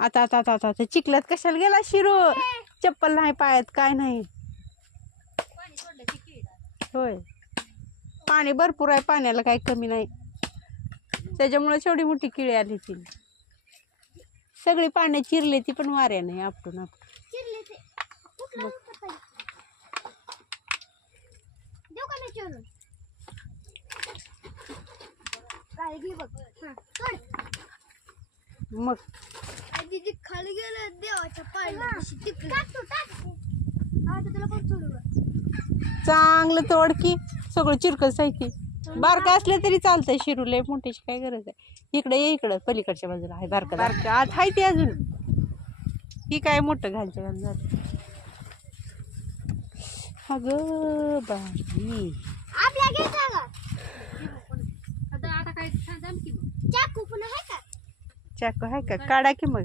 आता आता आता आता आता चिखलात कशाला गेला शिरो? चप्पल नाही पायात काय नाही. होय. पाणी भरपूर आहे पाण्याला काही कमी नाही. त्याच्यामुळे एवढी मोठी किळी आली ती. सगळी पाण्यात चिरले ती पण वाऱ्या नाही आपटून आपटून. मग. दीदी खाली गेलं देवाच्या पायाला तू आता तुला? चांगलं तोड की सगळं चिरकस आहे की. बारका असलं तरी चालतंय शिरू लय मोठीची काय गरज आहे. इकडे ये इकडं पलीकडच्या बाजूला आहे बारका. बारका. आत आहे ते अजून. ही काय मोठं घालच्या घाल अगं बाई. आपल्या घे सांगा आता आता काय सांगा की मग. चाकू पण आहे का? चाकू आहे का? काढा की मग.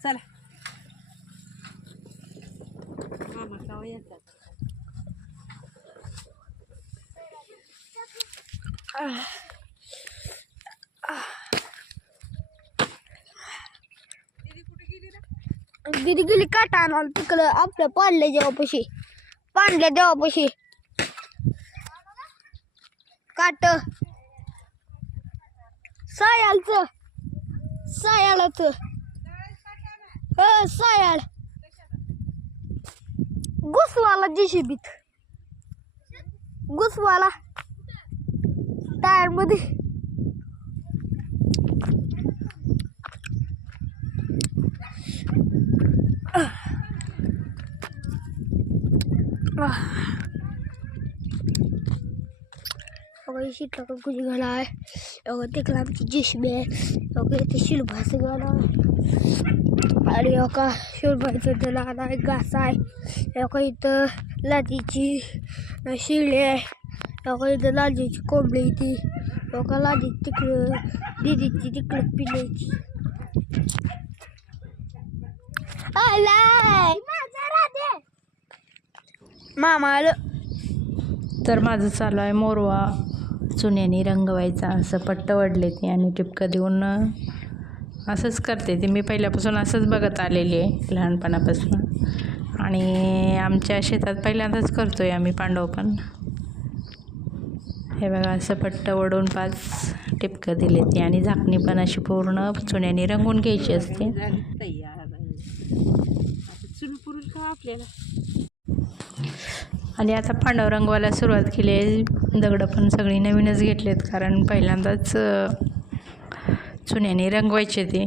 चला. मामा काव येतात दीदी गेली काटा आणाल तिकडं आपल्या पाडल्या देवापाशी पांडल्या देवापाशी काट. सायालच. सायाळाच हो सायाळ. घुसवाला जेसीबीत घुसवाला. टायरमध्ये बघा ही शीटला का गुजी घाला आहे. बघा तिकडे आमची जेशबी आहे. बघा इथे शिलभाचं गाणं आहे. आणि बघा शिलभाचं इथं लहान आहे घास आहे. बघा इथं लादीची शिळी आहे. बघा इथं लादीची कोंबडी ती. बघा लादी तिकडं दिदीची तिकडं पिल्याची मामा आलं. तर माझं चालू आहे मोरवा. चुन्याने रंगवायचा असं पट्ट वडले ते आणि टिपकं देऊन असंच करते ते. मी पहिल्यापासून असंच बघत आलेली आहे लहानपणापासून. आणि आमच्या शेतात पहिल्यांदाच करतो आहे आम्ही पांडव पण. हे बघा असं पट्ट ओढून पाच टिपकं दिले ते आणि झाकणी पण अशी पूर्ण चुन्याने रंगून घ्यायची असते. तयार आपल्याला आणि आता पांडव रंगवायला सुरुवात केली आहे. दगडं पण सगळी नवीनच घेतलेत कारण पहिल्यांदाच चुन्याने रंगवायचे ते.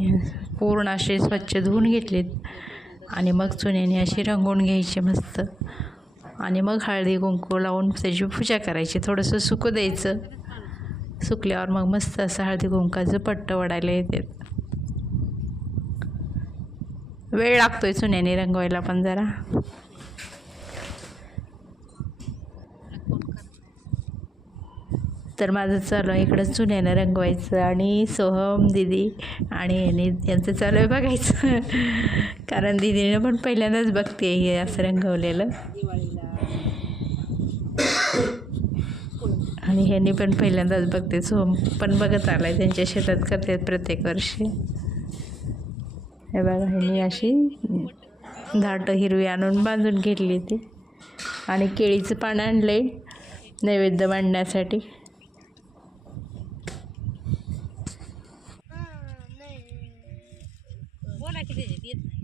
पूर्ण असे स्वच्छ धुवून घेतलेत. आणि मग चुन्याने अशी रंगवून घ्यायचे मस्त. आणि मग हळदी कुंकू लावून त्याची पूजा करायची. थोडंसं सुकू द्यायचं. सुकल्यावर मग मस्त असं हळदी कुंकाचं पट्ट वडायला येते वेळ लागतोय चुन्याने रंगवायला पण जरा. तर माझं चालू आहे. इकडं चुन्यानं रंगवायचं आणि सोहम दिदी आणि यांनी यांचं चालू आहे बघायचं. कारण दिदीनं पण पहिल्यांदाच बघते हे असं रंगवलेलं. आणि ह्यांनी पण पहिल्यांदाच बघते. सोहम पण बघत आला आहे त्यांच्या शेतात करतात प्रत्येक वर्षी. हे बघा ह्यांनी अशी धाटं हिरवी आणून बांधून घेतली ती. आणि केळीचं पानं आणलं आहे नैवेद्य मांडण्यासाठी बोला की त्याच्यात येत नाही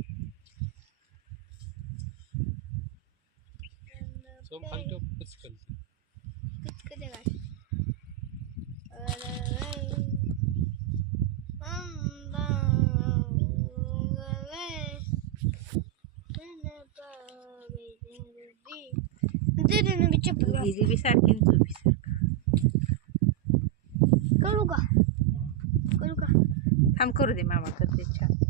दीदीने मी चप्पल घाल. हिरवी सारखी आणि तू बी सारखी. करू का? करू का? थांब करू दे मामा करते छान मामा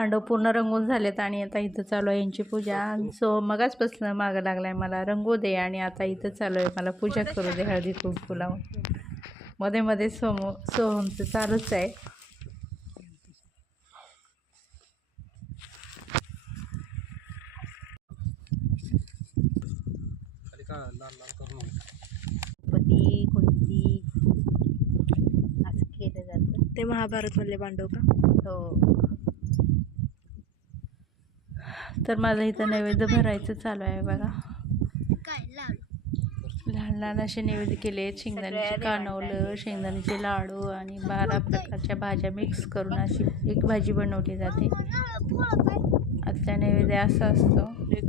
पांडव पूर्ण रंगून झालेत आणि आता इथं चालू आहे यांची पूजा. सो मगाचपासून मागं लागलाय मला रंगू दे आणि आता इथं चालू आहे मला पूजा करू दे हळदी कुंकू लावून. मध्ये मध्ये सोमो सोहमचं चालूच आहे. पती कोणती? असं केलं जातं. ते महाभारत मधले पांडव का? हो. तर माझं इथं नैवेद्य भरायचं चालू आहे बघा. काय लाडू? लहान लहान असे नैवेद्य केले आहेत शेंगदाण्याचे कानवलं शेंगदाण्याचे लाडू आणि बारा प्रकारच्या भाज्या मिक्स करून अशी एक भाजी बनवली जाते. आजचा नैवेद्य असा असतो.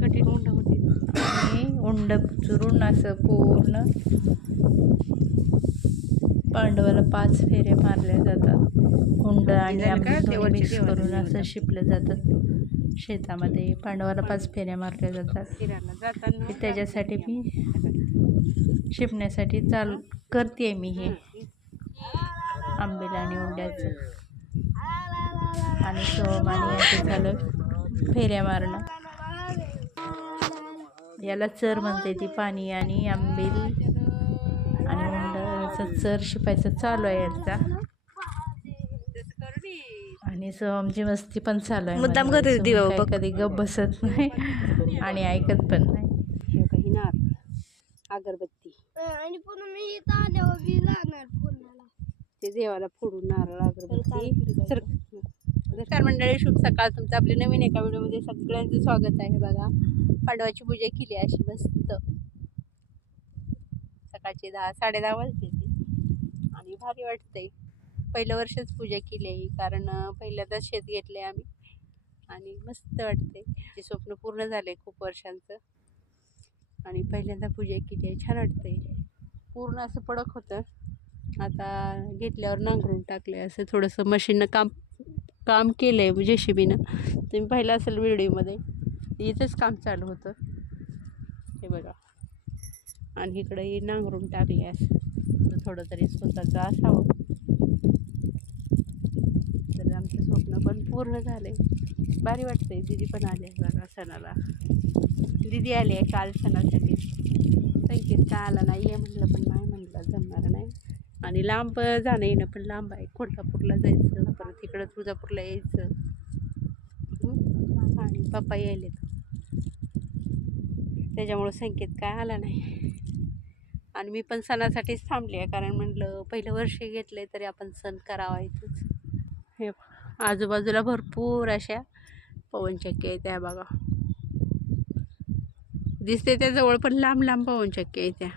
कठीण उंड होती. आणि उंड चुरून असं पूर्ण पांडवाला पाच फेरे मारले जातात. उंड आणि मिक्स करून असं. शिपलं जातं. शेतामध्ये पांडवाला पाच फेऱ्या मारल्या जातात. त्याच्यासाठी मी शिपण्यासाठी चाल करते मी हे. आंबेला आणि उंड्याचं. आणि सोम आणि याचं झालं फेऱ्या मारणं याला चर म्हणते ती पाणी आणि आंबील आणि उंड. याचा चर शिपायचं चालू आहे यांचा. आणि सोमची मस्ती पण चालू आहे मुद्दाम. करते काय बघ. कधी गप बसत नाही आणि ऐकत पण नाही. हे काही नार अगरबत्ती आणि पुन्हा मी इथं आल्यावर बी जाणार पुण्याला. ते देवाला फोडून नारळ अगरबत्ती. सर नमस्कार मंडळी शुभ सकाळ. तुमचं आपल्या नवीन एका व्हिडिओमध्ये सगळ्यांचं स्वागत आहे बघा. पांडवाची पूजा केली अशी मस्त. सकाळचे दहा साडे दहा वाजले ते आणि भारी वाटतंय. पहिलं वर्षच पूजा केली आहे कारण पहिल्यांदाच शेत घेतलं आहे आम्ही. आणि मस्त वाटते ते स्वप्न पूर्ण झालं खूप वर्षांचं. आणि पहिल्यांदा पूजा केली आहे. छान वाटते पूर्ण असं पडक होतं. आता घेतल्यावर नांगरून टाकले असं थोडंसं मशीननं काम काम केलं आहे जे सी बीनं तुम्ही पाहिलं असेल व्हिडिओमध्ये इथंच काम चालू होतं. हे बघा. आणि इकडं हे नांगरून टाकले असं. थोडं तरी स्वतःचं असावं. स्वप्न पण पूर्ण झालं आहे भारी वाटतंय दिदी पण आली आहे बघा सणाला. दिदी आली आहे काल सणासाठी संकेत का आला नाही? आहे म्हटलं पण नाही म्हटलं जमणार नाही. आणि लांब जाणं येणं पण लांब आहे. कोल्हापूरला जायचं परत इकडं तुळजापूरला यायचं. आणि पप्पा यायले त्याच्यामुळं संकेत काय आला नाही. आणि मी पण सणासाठीच थांबली आहे कारण म्हटलं पहिलं वर्ष घेतलं तरी आपण सण करावा इथंच. हे आजूबाजूला भरपूर अशा पवनचक्की आहेत त्या बघा. दिसते त्या जवळ पण लांब लांब पवनचक्की आहेत त्या.